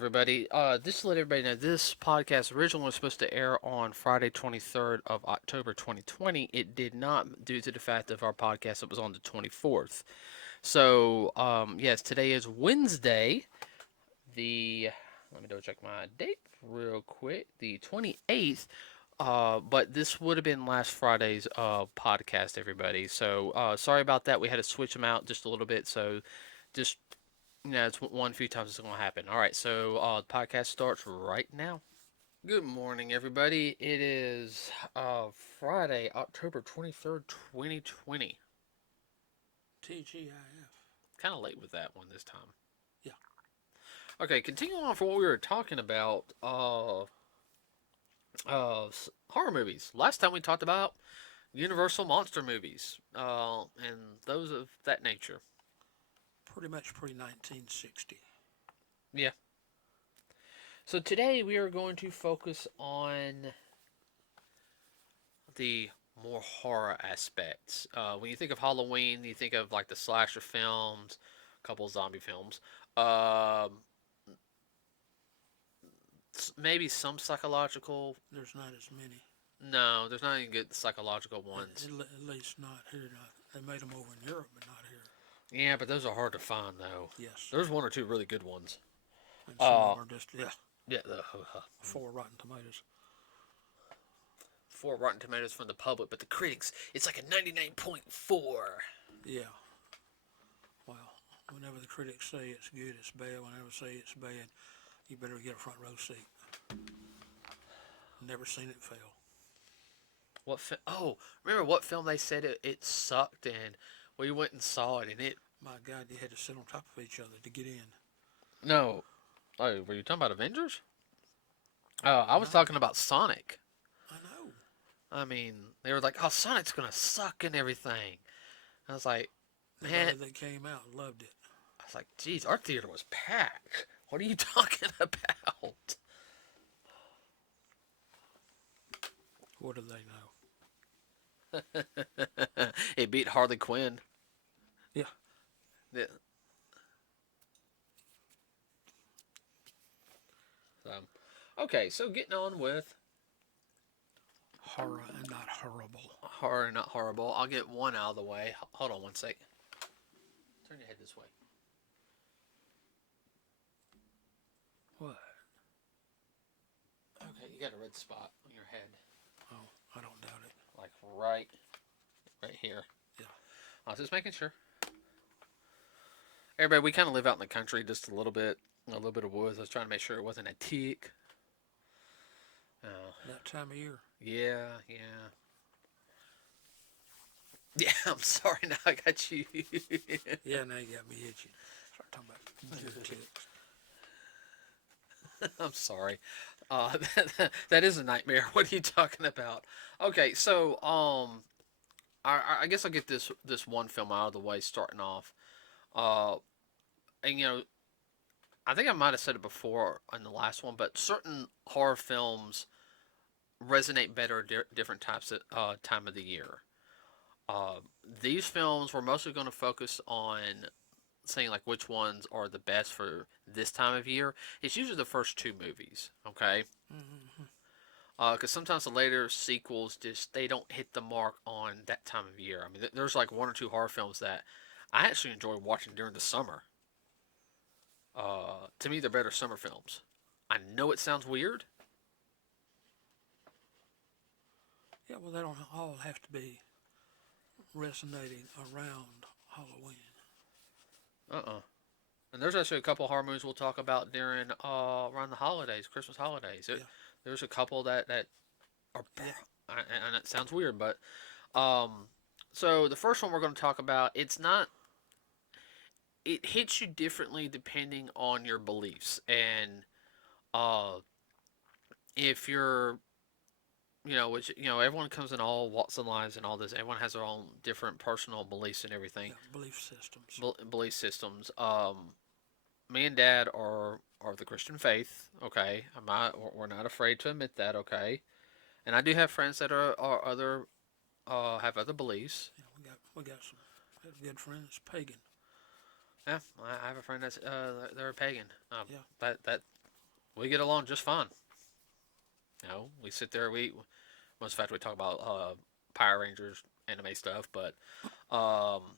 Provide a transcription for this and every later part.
everybody. Just to let everybody know, this podcast originally was supposed to air on Friday, 23rd of October, 2020. It did not, due to the fact of our podcast, it was on the 24th. So, yes, today is Wednesday. Let me double check my date real quick. The 28th. But this would have been last Friday's podcast, everybody. So, sorry about that. We had to switch them out just a little bit. So, just it's one few times it's going to happen. All right, so the podcast starts right now. Good morning, everybody. It is Friday, October 23rd, 2020. TGIF. Kind of late with that one this time. Yeah. Okay, continuing on from what we were talking about, horror movies. Last time we talked about Universal monster movies, and those of that nature. Pretty much pre-1960. Yeah. So today we are going to focus on the more horror aspects. When you think of Halloween, you think of like the slasher films, a couple of zombie films, maybe some psychological. There's not as many. No, there's not any good psychological ones. At least not here. They made them over in Europe, but not here. Yeah, but those are hard to find though. Yes. There's one or two really good ones. And some of them are just, Yeah, 4 Rotten Tomatoes. 4 Rotten Tomatoes from the public, but the critics, it's like a 99.4. Yeah. Well, whenever the critics say it's good, it's bad. Whenever they say it's bad, you better get a front row seat. Never seen it fail. Remember what film they said it sucked, and we went and saw it, and it... My God, you had to sit on top of each other to get in. No. Oh, were you talking about Avengers? I was talking about Sonic. I know. I mean, they were like, oh, Sonic's gonna suck and everything. I was like, man... Everybody that came out loved it. I was like, geez, our theater was packed. What are you talking about? What do they know? It beat Harley Quinn. Yeah. Yeah. Okay, so getting on with Horror and not horrible. horror and not horrible. I'll get one out of the way. Hold on one sec. Turn your head this way. What? Okay, you got a red spot on your head. Oh, I don't doubt it. Like right here. Yeah. I was just making sure. Everybody, we kind of live out in the country just a little bit of woods. I was trying to make sure it wasn't a tick. That time of year. Yeah. Yeah, I'm sorry. Now I got you. Yeah, now you got me itching. Start talking about deer ticks. I'm sorry. That is a nightmare. What are you talking about? Okay, so I guess I'll get this one film out of the way starting off. And I think I might have said it before in the last one, but certain horror films resonate better different types of time of the year. These films we're mostly going to focus on saying like which ones are the best for this time of year. It's usually the first two movies, okay? Because sometimes the later sequels they don't hit the mark on that time of year. I mean, there's like one or two horror films that I actually enjoy watching during the summer. To me, they're better summer films. I know it sounds weird. Yeah, well, they don't all have to be resonating around Halloween. And there's actually a couple horror movies we'll talk about during around the holidays, Christmas holidays. Yeah. There's a couple that are, and it sounds weird, but so the first one we're going to talk about, it hits you differently depending on your beliefs, and if you're everyone comes in all walks of lives and all this. Everyone has their own different personal beliefs and everything. Yeah, belief systems. Belief systems. Me and Dad are the Christian faith. Okay, we're not afraid to admit that. Okay, and I do have friends that are other have other beliefs. Yeah, we got a good friend that's pagan. Yeah, I have a friend that's they're a pagan. Yeah. That We get along just fine. We sit there. Most fact, we talk about Power Rangers anime stuff, but um,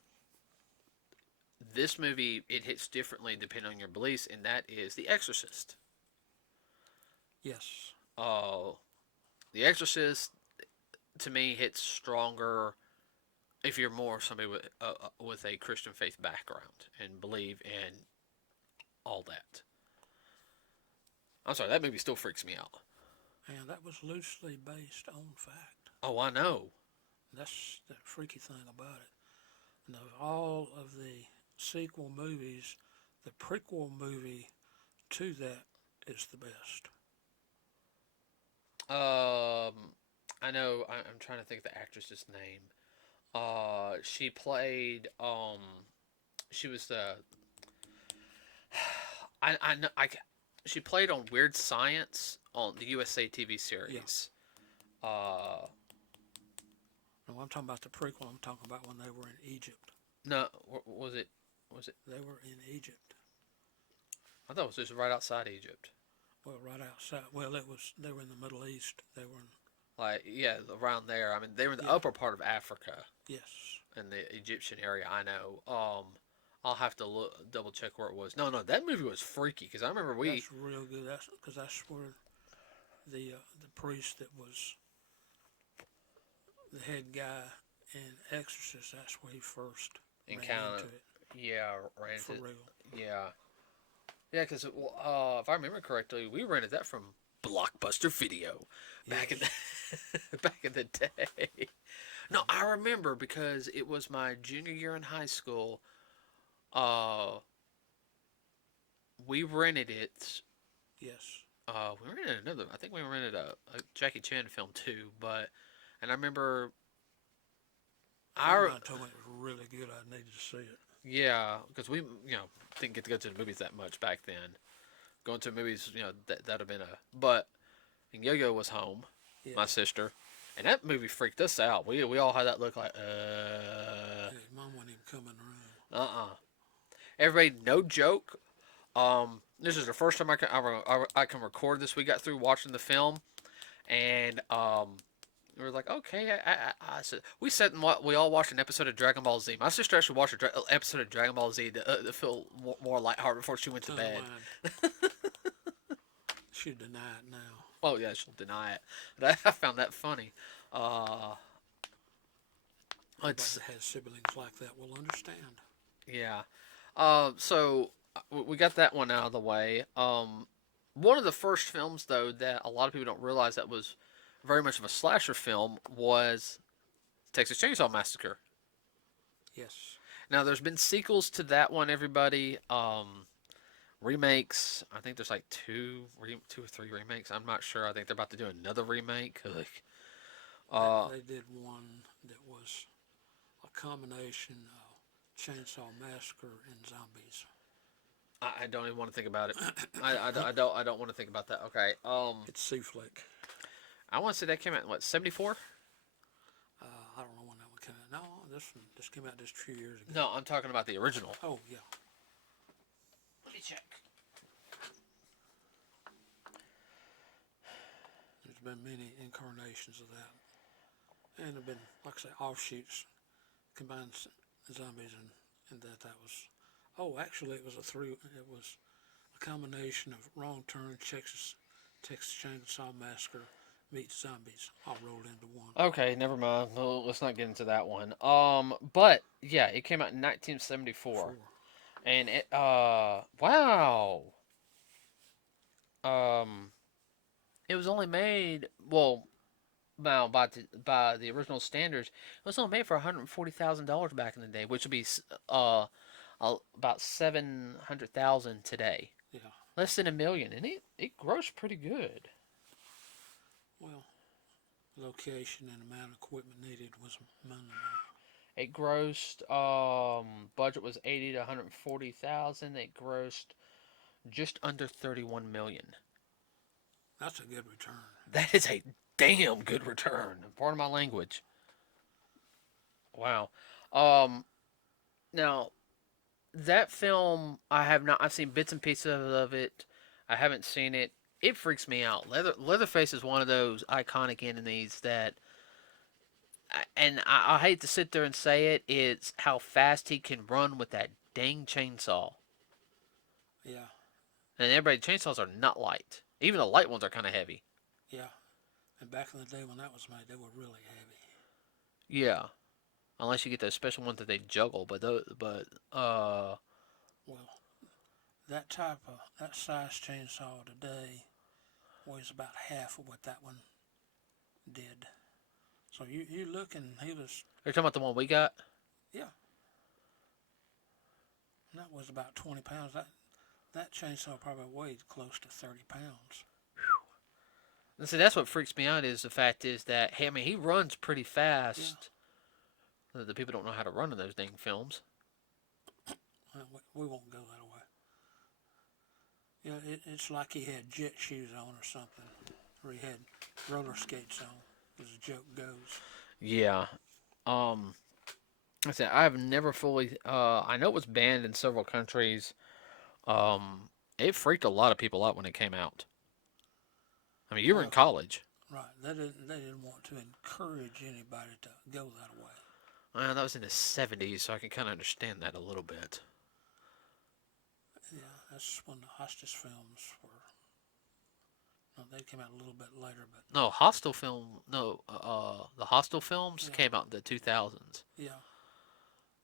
this movie it hits differently depending on your beliefs, and that is The Exorcist. Yes. Uh, The Exorcist to me hits stronger if you're more somebody with a Christian faith background and believe in all that. I'm sorry, that movie still freaks me out. And that was loosely based on fact. Oh, I know. That's the freaky thing about it. And of all of the sequel movies, the prequel movie to that is the best. I know. I'm trying to think of the actress's name. She played. She was the. I know. She played on Weird Science on the USA TV series. Yeah. No, I'm talking about the prequel. I'm talking about when they were in Egypt. No, was it? Was it? They were in Egypt. I thought it was just right outside Egypt. Well, right outside. Well, it was. They were in the Middle East. They were in. Like, yeah, around there. I mean, they were in the upper part of Africa. Yes. In the Egyptian area, I know. I'll have to double check where it was. No, that movie was freaky because I remember That's real good. That's because that's where the priest that was the head guy in Exorcist. That's where he first encountered. Yeah, ran for real. Yeah, because if I remember correctly, we rented that from Blockbuster Video back in the day. No, I remember because it was my junior year in high school. We rented it. Yes. We rented another. I think we rented a Jackie Chan film too. And I remember. Someone told me it was really good. I needed to see it. Yeah, because we didn't get to go to the movies that much back then. Going to movies, that'd have been a. But Yo-Yo was home, my sister, and that movie freaked us out. We all had that look like Yeah, Mom wasn't even coming around. Everybody, no joke. This is the first time I can record this. We got through watching the film, and we were like, okay. I said we sat and we all watched an episode of Dragon Ball Z. My sister actually watched an episode of Dragon Ball Z to feel more lighthearted before she went to bed. She'll deny it now. Oh yeah, she'll deny it. But I found that funny. Anybody that has siblings like that will understand. Yeah. So we got that one out of the way. One of the first films, though, that a lot of people don't realize that was very much of a slasher film was Texas Chainsaw Massacre. Yes. Now, there's been sequels to that one, everybody. Remakes. I think there's like two or three remakes. I'm not sure. I think they're about to do another remake. They did one that was a combination of Chainsaw Massacre and zombies. I don't even want to think about it. I don't want to think about that. Okay. It's C-Flick. I want to say that came out in what, 74? I don't know when that one came out. No, this came out just 2 years ago. No, I'm talking about the original. Oh yeah. Let me check. There's been many incarnations of that, and there've been, like I say, offshoots, combined zombies, and that was. Oh, actually, it was a combination of Wrong Turn, Texas Chainsaw Massacre meets zombies, all rolled into one. Okay, never mind. No, let's not get into that one. But yeah, it came out in 1974, and it wow. It was only made now by the original standards. It was only made for $140,000 back in the day, which would be about 700,000 today. Yeah. Less than $1 million, and it grossed pretty good. Well, location and amount of equipment needed was minimal. It grossed budget was 80 to 140,000. It grossed just under 31 million. That's a good return. That is a damn good return. Pardon my language. Wow. Now that film I've seen bits and pieces of it. I haven't seen it it freaks me out. Leatherface is one of those iconic enemies that, and I hate to sit there and say it, it's how fast he can run with that dang chainsaw. Yeah, And everybody, chainsaws are not light. Even the light ones are kind of heavy. yeah. And back in the day when that was made, they were really heavy. Yeah, unless you get those special ones that they juggle. Well, that size chainsaw today weighs about half of what that one did. So you look and he was, you're talking about the one we got. yeah, and that was about 20 pounds. That chainsaw probably weighed close to 30 pounds. And see, that's what freaks me out is the fact is that, hey, I mean, he runs pretty Yeah, fast. The people don't know how to run in those dang films. we won't go that way. Yeah, it's like he had jet shoes on or something, or he had roller skates on, as the joke goes. Yeah. Um, I said I've never fully. I know it was banned in several countries. It freaked a lot of people out when it came out. I mean, you were in Well, college. right. They didn't want to encourage anybody to go that way. Well, that was in the '70s, so I can kind of understand that a little bit. Yeah, that's when the Hostage films were. No, they came out a little bit later, but No, Hostel film. No, the Hostel films yeah, came out in the 2000s. yeah.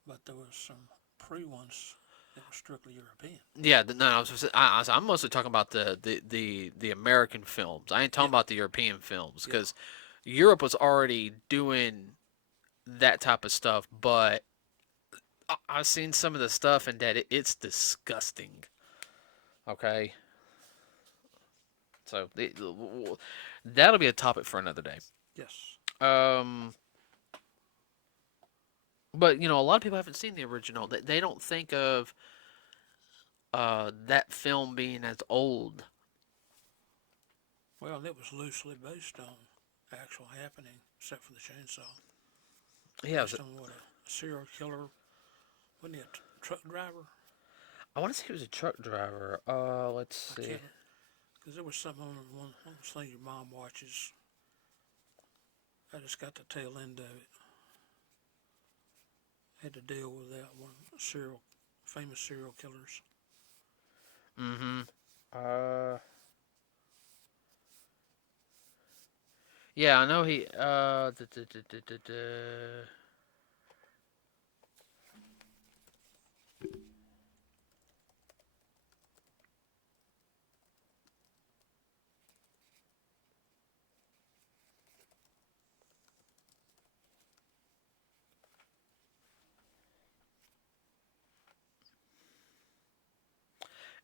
But there was some pre ones that were strictly European. Yeah, no, I'm mostly talking about the American films. I ain't talking Yeah, about the European films yeah. because Europe was already doing that type of stuff, but I've seen some of the stuff and that it's disgusting. Okay, so that'll be a topic for another day. Yes. Um, but a lot of people haven't seen the original. They don't think of that film being as old. Well, it was loosely based on actual happening, except for the chainsaw. Yeah, Based on what a serial killer, wasn't he a truck driver? I want to say he was a truck driver. Let's I see. can't, because there was something on one thing your mom watches. I just got the tail end of it. Had to deal with that one famous serial killers. Mm-hmm. Uh, yeah, I know he.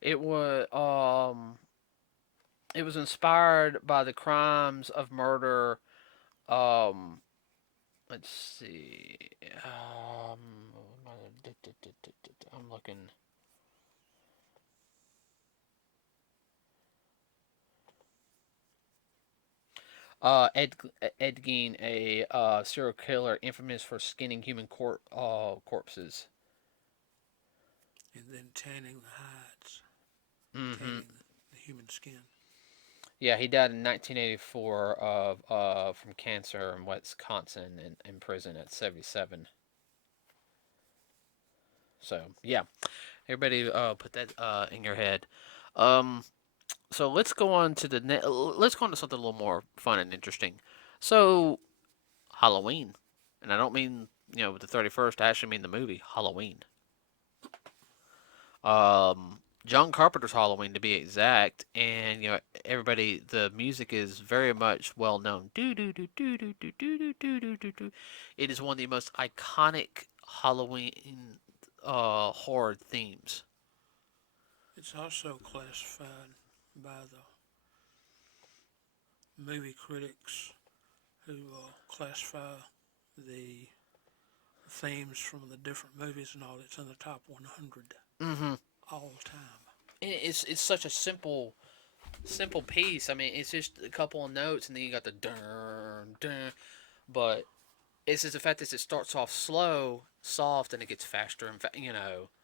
It was it was inspired by the crimes of murder. Um, let's see. Um, I'm looking. Ed Ed Gein, a serial killer infamous for skinning human corpses. And then tanning the hides, Mm-hmm. tanning the human skin. Yeah, he died in 1984 of from cancer in Wisconsin in prison at 77. So yeah, everybody put that in your head. Um, so let's go on to let's go on to something a little more fun and interesting. So Halloween, and I don't mean the 31st. I actually mean the movie Halloween. John Carpenter's Halloween to be exact, and everybody, the music is very much well known. Do do do do do do do do do do do do. It is one of the most iconic Halloween horror themes. It's also classified by the movie critics who classify the themes from the different movies and all. It's in the top 100 Mm-hmm. all time. It's such a simple piece. I mean, it's just a couple of notes, and then you got the dun dun. But it's just the fact that it starts off slow, soft, and it gets faster and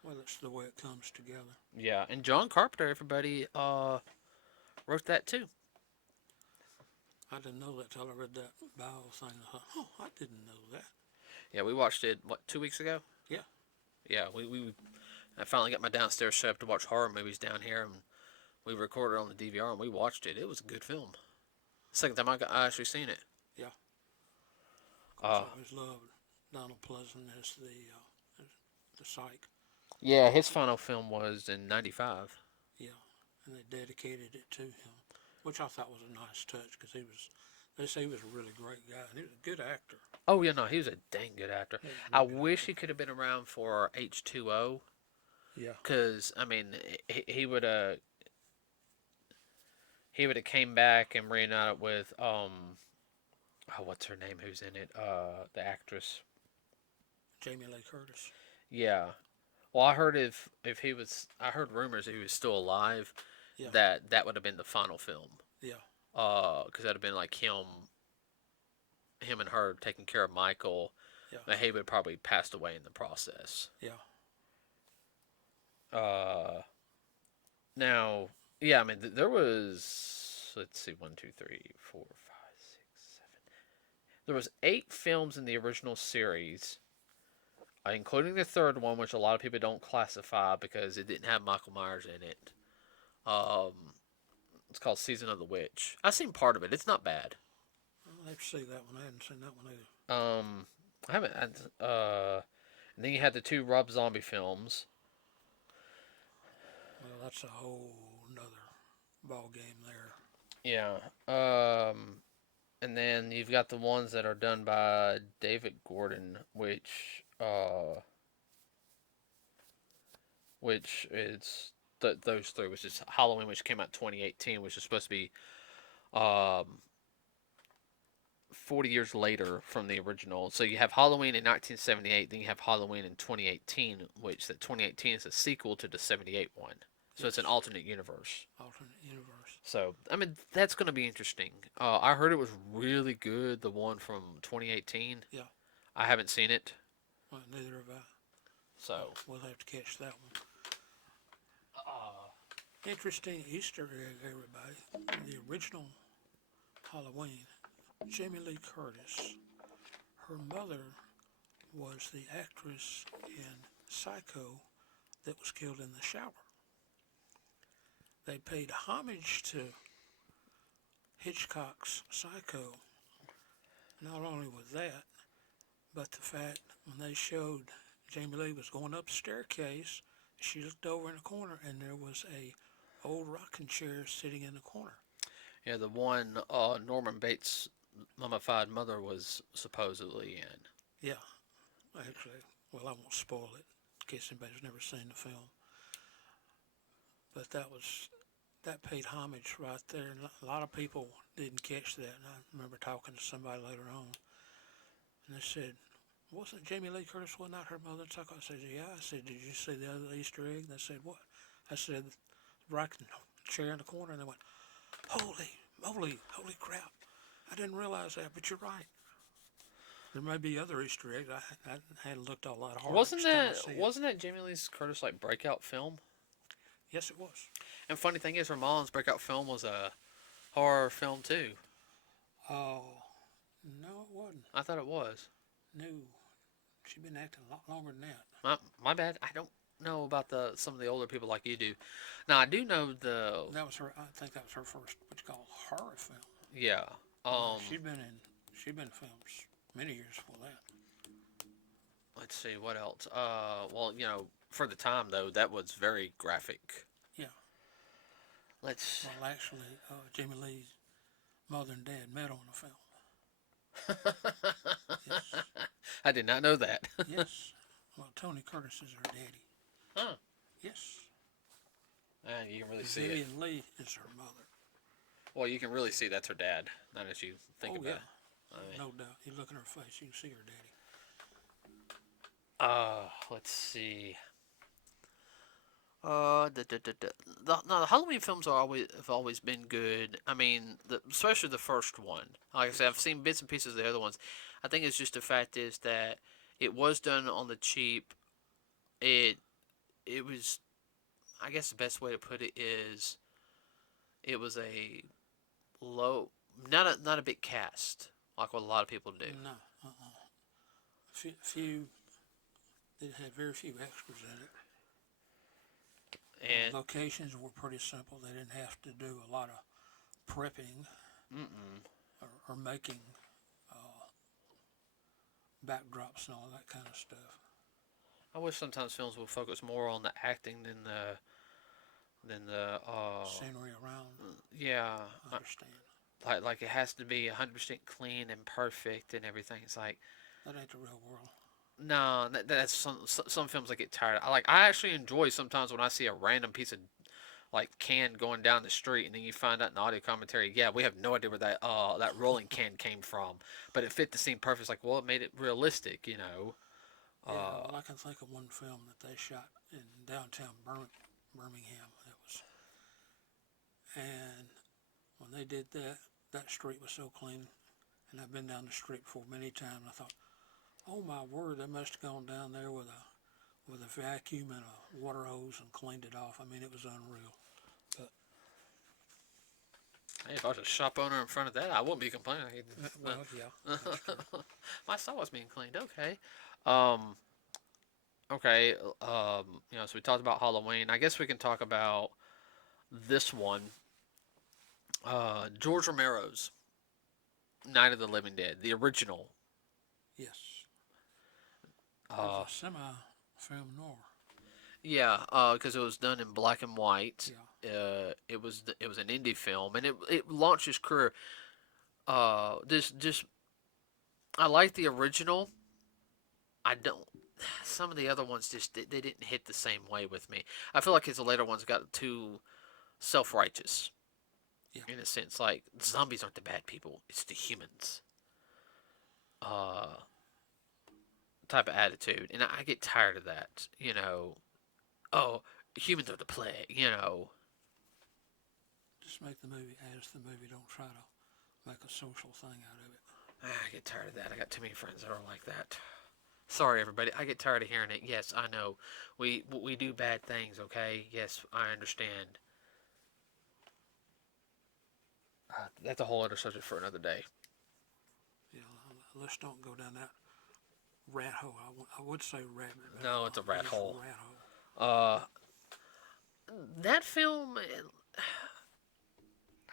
Well, it's the way it comes together. Yeah, and John Carpenter, everybody, wrote that too. I didn't know that till I read that bio thing. I thought, oh, I didn't know that. Yeah, we watched it, what, 2 weeks ago? Yeah. Yeah, I finally got my downstairs set up to watch horror movies down here, and we recorded on the DVR and we watched it. It was a good film. Second time I actually seen it. Yeah. Of course, Uh, I always loved Donald Pleasant as the psych. yeah, his final film was in '95. Yeah, and they dedicated it to him, which I thought was a nice touch because they say he was a really great guy and he was a good actor. Oh yeah, no, he was a dang good actor. He was a I real good wish actor. he could have been around for H2O, Yeah. cause I mean he would have came back and reunited with oh, what's her name? Who's in it? The actress. Jamie Lee Curtis. Yeah. Well, I heard if he was, I heard rumors that he was still alive. Yeah. That would have been the final film. Yeah. Because that'd have been like him and her taking care of Michael. Yeah. But he would probably passed away in the process. Yeah. Uh, Now, yeah, I mean, there was, let's see, 1, 2, 3, 4, 5, 6, 7. There was 8 films in the original series, including the third one, which a lot of people don't classify because it didn't have Michael Myers in it. Um, it's called Season of the Witch. I've seen part of it. It's not bad. I'll have to see that one. I hadn't seen that one either. I haven't. And then you had the 2 Rob Zombie films. Well, that's a whole nother ball game there. Yeah. And then you've got the ones that are done by David Gordon, which is those 3, which is Halloween, which came out 2018, which is supposed to be um, 40 years later from the original. So you have Halloween in 1978, then you have Halloween in 2018, which the 2018 is a sequel to the 78 one. So it's an alternate universe. Alternate universe. So, I mean, that's going to be interesting. I heard it was really good, the one from 2018. Yeah. I haven't seen it. Well, neither have I. So, we'll have to catch that one. Interesting Easter egg, everybody. In the original Halloween, Jamie Lee Curtis, her mother was the actress in Psycho that was killed in the shower. They paid homage to Hitchcock's Psycho. Not only with that, but the fact when they showed Jamie Lee was going up the staircase, she looked over in the corner and there was a old rocking chair sitting in the corner. yeah, the one Norman Bates' mummified mother was supposedly in. Yeah, actually, well, I won't spoil it in case anybody's never seen the film. But that paid homage right there. And a lot of people didn't catch that. And I remember talking to somebody later on, and they said, "Wasn't Jamie Lee Curtis was not her mother?" I said, "Yeah." I said, "Did you see the other Easter egg?" They said, "What?" I said, "Rocking chair in the corner." And they went, "Holy moly, holy crap! I didn't realize that, but you're right." There may be other Easter eggs. I hadn't looked a lot harder. Wasn't that Jamie Lee Curtis like breakout film? Yes, it was. And funny thing is, her mom's breakout film was a horror film too. Oh, no, it wasn't. I thought it was. No, she'd been acting a lot longer than that. My bad. I don't know about some of the older people like you do. Now I do know the. That was her. I think that was her first what you call horror film. Yeah. She'd been in films many years before that. Let's see what else. Well, for the time though, that was very graphic. Yeah. Well, actually, Jamie Lee's mother and dad met on the film. Yes. I did not know that. Yes. Well, Tony Curtis is her daddy. Huh. Yes. And you can really see it. Vivian Lee is her mother. Well, you can really see that's her dad. Not as you think about it. No doubt. You look at her face, you can see her daddy. Let's see. The Halloween films have always been good. I mean, especially the first one. Like I said, I've seen bits and pieces of the other ones. I think it's just the fact is that it was done on the cheap. It was, I guess the best way to put it is, it was a low, not a big cast like what a lot of people do. No, few. It had very few extras in it. And Locations were pretty simple. They didn't have to do a lot of prepping mm-mm. or making backdrops and all that kind of stuff. I wish sometimes films would focus more on the acting than the Scenery around, yeah, I understand. like it has to be 100% clean and perfect and everything. It's like That ain't the real world. no, that's some films I get tired. I actually enjoy sometimes when I see a random piece of like can going down the street, and then you find out in the audio commentary, yeah, we have no idea where that rolling can came from, but it fit the scene perfect. It's like, well, it made it realistic, you know. Yeah, Uh, well, I can think of one film that they shot in downtown Birmingham. It was, and when they did that, that street was so clean, and I've been down the street before many times. I thought, oh my word, they must have gone down there with a vacuum and a water hose and cleaned it off. I mean, it was unreal. But hey, if I was a shop owner in front of that, I wouldn't be complaining. well, yeah, that's true. My stall was being cleaned. Okay. Um, okay. So we talked about Halloween. I guess we can talk about this one. George Romero's Night of the Living Dead, the original. Yes, it was Uh, a semi-film noir. yeah, because it was done in black and white. Yeah, It was an indie film, and it launched his career. Just I like the original. I don't. Some of the other ones just they didn't hit the same way with me. I feel like his later ones got too self righteous yeah. in a sense. Like zombies aren't the bad people; it's the humans. Uh, type of attitude, and I get tired of that. Oh, humans are the plague. Just make the movie as the movie. Don't try to make a social thing out of it. I get tired of that. I got too many friends that are like that. Sorry, everybody. I get tired of hearing it. Yes, I know. We do bad things. Okay. Yes, I understand. That's a whole other subject for another day. You let's don't go down that rat hole. I would say rabbit, but No, it's a rat it's a hole. rat hole. Uh, that film.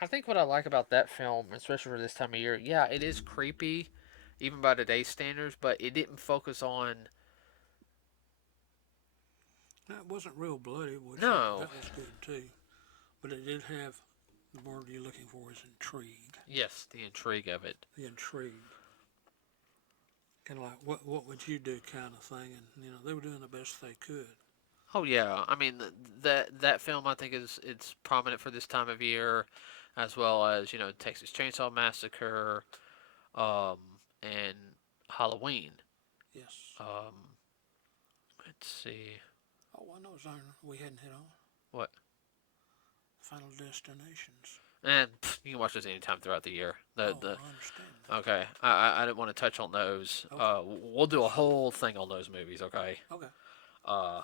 I think what I like about that film, especially for this time of year, yeah, it is creepy, even by today's standards, but it didn't focus on. Now, it wasn't real bloody, which No. that was good too. But it did have the word you're looking for is intrigue. Yes, the intrigue of it. The intrigue. Kind of like what would you do kind of thing, and they were doing the best they could. Oh yeah, I mean that film I think is it's prominent for this time of year, as well as Texas Chainsaw Massacre, um, and Halloween. Yes. Let's see Oh, I know something we hadn't hit on. what. Final Destinations. And you can watch those anytime throughout the year. Oh, The I understand that. Okay, I didn't want to touch on those. Okay. We'll do a whole thing on those movies. Okay. Okay. Uh,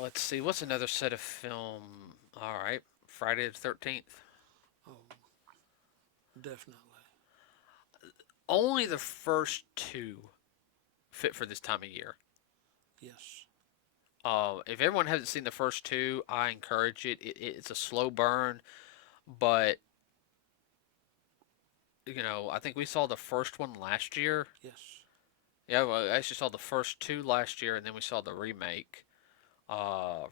let's see. What's another set of film? All right, Friday the 13th. Oh, definitely. Only the first two fit for this time of year. Yes. If everyone hasn't seen the first two, I encourage it. It's a slow burn, but I think we saw the first one last year. Yes. Yeah, well, I actually saw the first two last year, and then we saw the remake.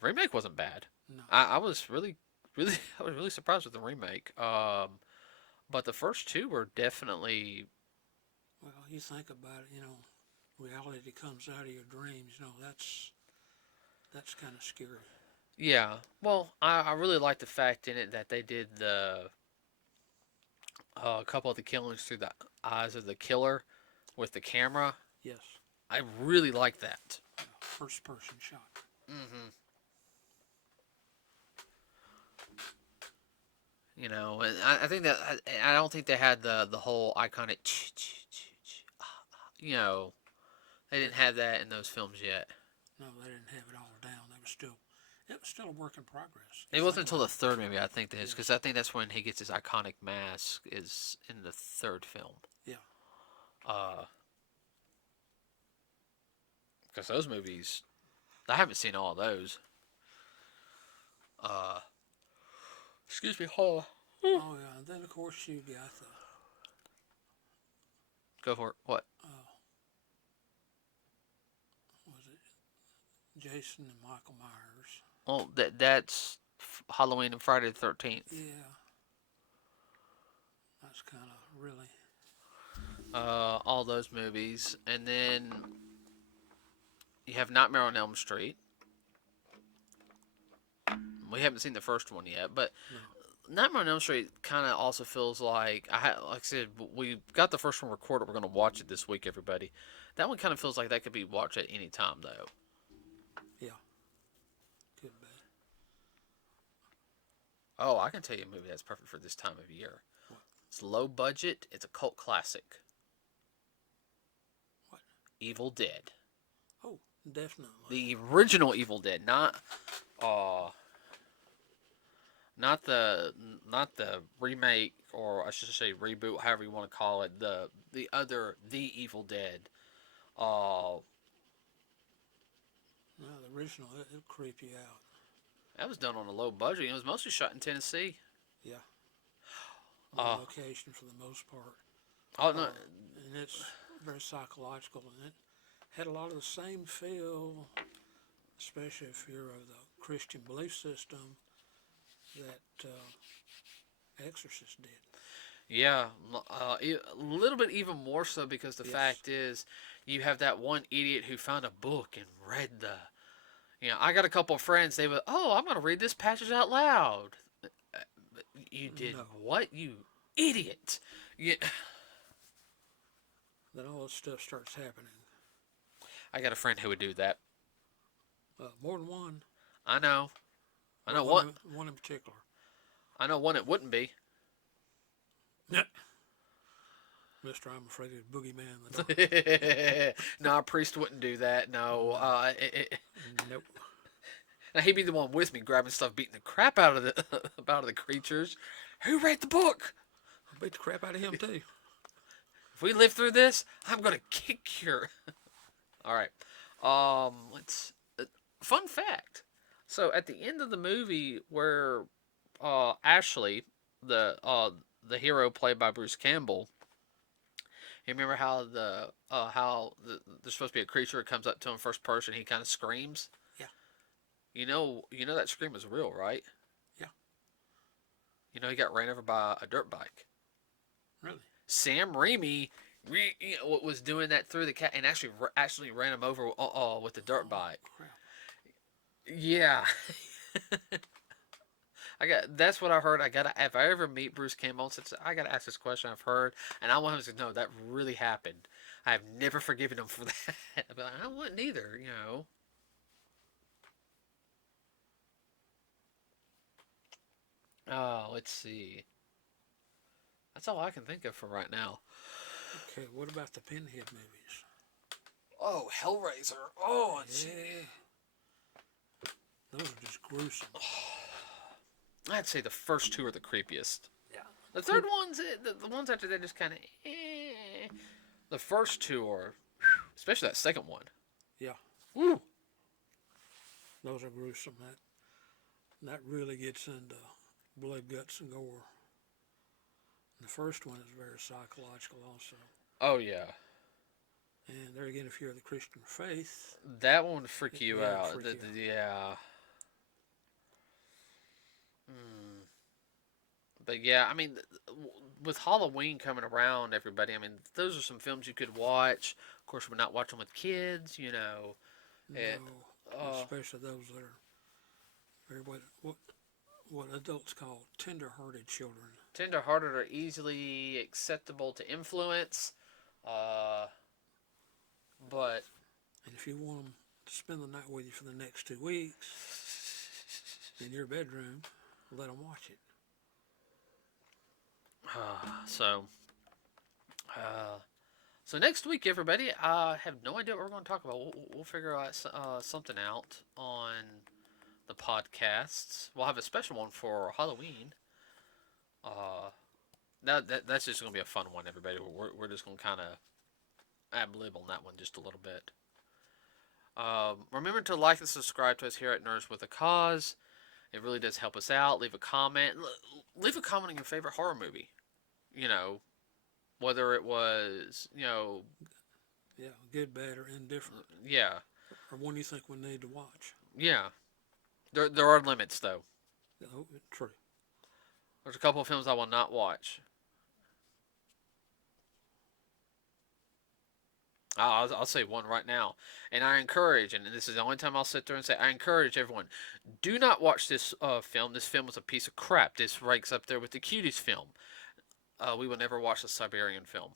Remake wasn't bad. No. I was really, really, I was really surprised with the remake. But the first two were definitely. Well, you think about it, reality comes out of your dreams. That's kind of scary. Yeah. Well, I really like the fact in it that they did a couple of the killings through the eyes of the killer with the camera. Yes. I really like that. First person shot. Mm-hmm. And I think that I don't think they had the whole iconic. They didn't have that in those films yet. No, they didn't have it all down. They were still, it was still a work in progress. It wasn't until the third movie, I think, because I think that's when he gets his iconic mask, is in the third film. Yeah. Because those movies, I haven't seen all of those. Excuse me, hold on. Oh yeah, and then of course you got the Go for it. What? was it Jason and Michael Myers? Well, that's Halloween and Friday the 13th. Yeah, that's kind of really. All those movies, and then you have Nightmare on Elm Street. We haven't seen the first one yet, but No. Nightmare on Elm Street kind of also feels like like I said, we got the first one recorded. We're going to watch it this week, everybody. That one kind of feels like that could be watched at any time, though. Yeah, could be. Oh, I can tell you a movie that's perfect for this time of year. What? It's low budget. It's a cult classic. What? Evil Dead. Oh, definitely. The original Evil Dead, not the remake, or I should say reboot, however you want to call it. The Evil Dead. No, the original, it'll creep you out. That was done on a low budget. It was mostly shot in Tennessee. Yeah. On location for the most part. Oh no. And it's very psychological, and it had a lot of the same feel, especially if you're of the Christian belief system, that Exorcist did. Yeah, a little bit even more so, because the fact is, you have that one idiot who found a book and read the. I got a couple of friends. They were, I'm going to read this passage out loud. You did what, you idiot? Yeah. Then all this stuff starts happening. I got a friend who would do that. More than one. I know. I know one in particular. I know one it wouldn't be. Mister, I'm afraid of the boogeyman. No, a priest wouldn't do that. No. Nope. Now he'd be the one with me, grabbing stuff, beating the crap out of the creatures. Who read the book? I'll beat the crap out of him too. If we live through this, I'm gonna kick your. All right. Let's. Fun fact. So at the end of the movie, where Ashley, the hero played by Bruce Campbell, you remember how there's supposed to be a creature that comes up to him first person, he kind of screams? Yeah. You know that scream is real, right? Yeah. He got ran over by a dirt bike. Really? Sam Raimi was doing that through the cat and actually ran him over with the dirt bike. Crap. Yeah. That's what I heard. If I ever meet Bruce Campbell, I gotta ask this question I've heard, and I want him to know that really happened. I have never forgiven him for that. But I wouldn't either, let's see. That's all I can think of for right now. Okay, what about the Pinhead movies? Oh, Hellraiser. Oh, yeah. Those are just gruesome. I'd say the first two are the creepiest. Yeah. The third ones, the ones after that, just kind of. The first two are, especially that second one. Yeah. Woo. Those are gruesome. That really gets into blood, guts, and gore. The first one is very psychological, also. Oh yeah. And there again, if you're of the Christian faith, that one would freak you out. Freak you out. Yeah. But yeah, I mean, with Halloween coming around, everybody, I mean, those are some films you could watch. Of course, we're not watching with kids, No, especially those that are very what adults call tender-hearted children. Tender-hearted or easily acceptable to influence, but. And if you want them to spend the night with you for the next 2 weeks in your bedroom, let them watch it. So next week, everybody, I have no idea what we're going to talk about. We'll figure out something out on the podcasts. We'll have a special one for Halloween. Uh, that's just gonna be a fun one, everybody. We're just gonna kind of ad lib on that one just a little bit. Remember to like and subscribe to us here at Nerds with a Cause. It really does help us out. Leave a comment. Leave a comment on your favorite horror movie. You know, whether it was, Yeah, good, bad, or indifferent, yeah, or one you think we need to watch. yeah. There are limits though. Oh, true. There's a couple of films I will not watch. I'll say one right now, and I encourage, and this is the only time I'll sit there and say, I encourage everyone, do not watch this film. This film was a piece of crap. This ranks up there with the Cuties film. We will never watch the Siberian film.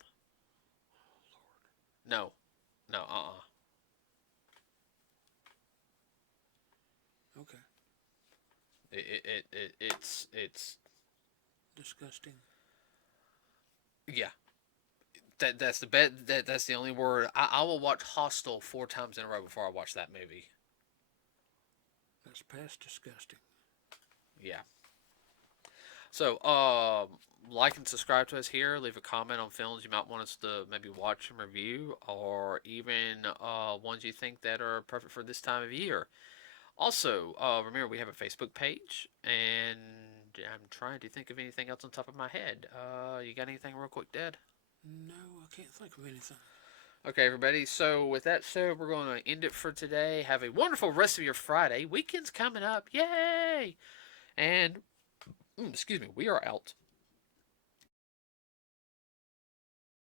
No, no, Okay. It's Disgusting. yeah. That's the that's the only word. I will watch Hostel 4 times in a row before I watch that movie. That's past disgusting. Yeah. So, like and subscribe to us here. Leave a comment on films you might want us to maybe watch and review, or even ones you think that are perfect for this time of year. Also, remember we have a Facebook page, and I'm trying to think of anything else on top of my head. You got anything real quick, Dad? No, I can't think of anything. Okay, everybody. So with that said, we're going to end it for today. Have a wonderful rest of your Friday. Weekend's coming up. Yay! And, excuse me, we are out.